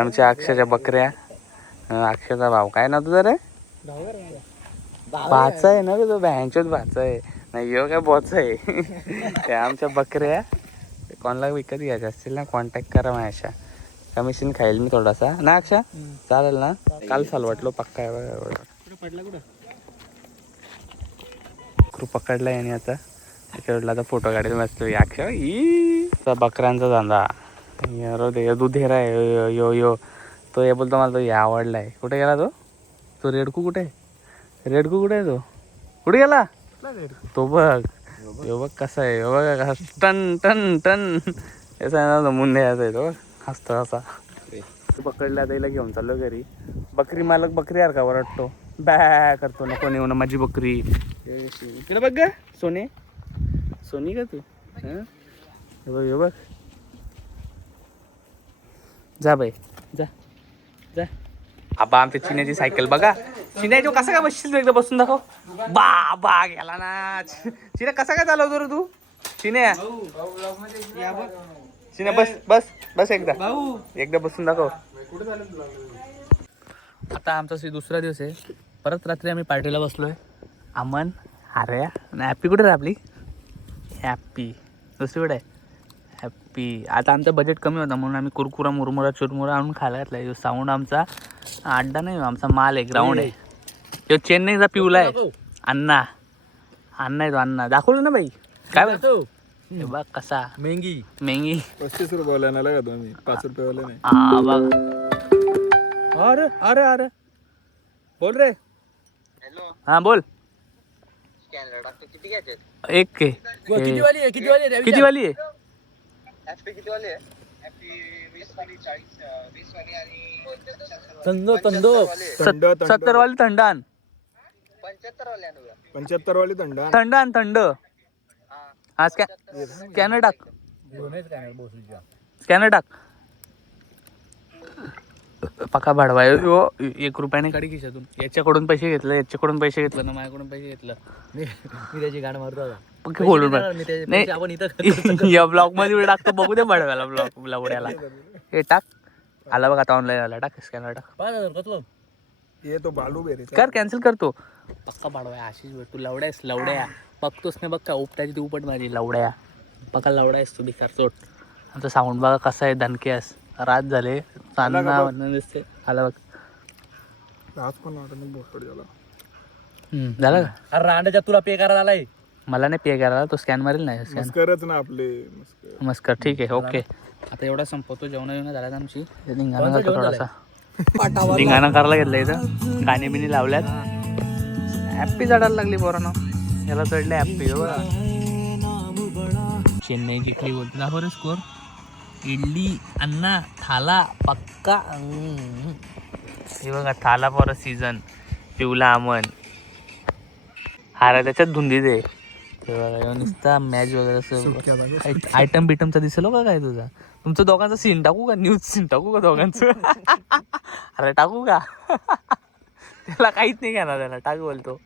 आमच्या अक्षरच्या बकऱ्या. अक्षरचा भाव काय ना तुझा रे? भाचा आहे ना तो, बँचोच भाचा आहे. नाही यो काय बोचा आहे. त्या आमच्या बकऱ्या कोणाला विकत घ्यायच्या असतील ना, कॉन्टॅक्ट करा माझ्या. कमिशन खाईल मी थोडासा ना अक्षा. चालेल ना? काल साल वाटलो पक्का आहे. पकडला याने आता आता फोटो काढायला मस्त अक्षा. बकऱ्यांचा धंदा दुधेरा आहे. यो तो हे बोलतो मला तो या आवडलाय. कुठे गेला तो रेडकू कुठे? रेडकू कुठे आहे? तो कुठे गेला? तो बघ बघ कसा आहे. बघ कसा टन टन टन याचा मुंडे याचा आहे तो. हसतो असा. पकडला त्याला घेऊन चाललो घरी. बकरी मालक बकरी यार का वरटतो, बॅ करतो. नको नेऊ ना माझी बकरी. इकडे बघ ग सोने. सोनी का तू? बघ बघ. जा बाई जा जा. आबा आमच्या चिन्याची सायकल बघा. चिन्या जो कसा काय बसशील तू? एकदा बसून दाखव. बा गेला ना. चिन्या कसा काय चालवतो रे तू? चिन्या चिन्या बस बस बस एकदा बसून दाखव. आता आमचा दुसरा दिवस आहे. परत रात्री आम्ही पार्टीला बसलोय. अमन अरे हॅप्पी कुठे रे आपली? हॅप्पी दुसरीकडे आहे. हॅप्पी. आता आमचं बजेट कमी होता म्हणून आम्ही कुरकुरा मुरमुरा चुरमुरा आणून खायला घातला. साऊंड आमचा अड्डा नाही, आमचा माल आहे, ग्राउंड आहे. तो चेन्नईचा पिवला आहे. अण्णा आहे तो. अण्णा दाखवलं ना बाई. काय बोलतो बघ कसा. मेंगी 35 रुपयाला नाही का तुम्ही? 5 रुपयावाला नाही. हा बघ. अरे अरे अरे बोल रे. हा बोल. किती घ्यायचे? एक के किती वाली आहे? किती वाली आहे? किती वाली आहे? 20 वाली आणि 70 वाली थंड आण. 75 वाली थंड. थंड आण थंड. हा स्कॅनर टाक. स्कॅनर टाक. पक्का भाडवा आहे. 1 रुपयाने काढी खिशातून. याच्याकडून पैसे घेतलं, याच्याकडून पैसे घेतलं ना, माझ्याकडून पैसे घेतलं. मी त्याची गाणं मारतो पक्का बोलून. नाही या ब्लॉग मध्ये टाकतो. बघू दे भाडव्याला ब्लॉग लवड्याला. हे टाक. आला बघ आता ऑनलाईन आला. टाक स्कॅनर टाक. 5000 ये तो बालू बेरे कर कॅन्सल करतो. पक्का भाडवा आहे. आशिष भेट. तू लवड्यास लवड्या बघतोस नाही. बघ का उपटाची ती उपट माझी लवड्या. पक्का लवडा आहेस तू भिकार चोट. आमचा साऊंड बघा कसा आहे. दणकेस रात झाले. चांदणा दिसते. आला बघ. झालं का? अरे रांडाच्या तुला पे करायला आलाय. मला नाही पे करायला. तो स्कॅन मारेल नाही. स्कॅन करच ना आपले मस्कर. ठीक आहे ओके. आता एवढा संपवतो. जेवण झाल्यात आमची. धिंगाणा करतो थोडासा. धिंगाणा करायला घेतलं इथं. गाणी बिणी लावल्यात. हॅप्पी चढायला लागली पोरांनो. याला चढले हॅप्पी. चेन्नई जिंकली बोलतो. दाखव रे स्कोर. इडली अण्णा थाला पक्का. हे बघा थाला फॉर सीझन. पिवला अमन हारा त्याच्यात धुंदी दे. नुसता मॅच वगैरे असं आयटम बिटमचा दिसेल का काय तुझा? तुमचं दोघांचं सीन टाकू का? न्यूज सीन टाकू का दोघांचं? अरे टाकू का? त्याला काहीच नाही घेणार. त्याला टाक बोलतो.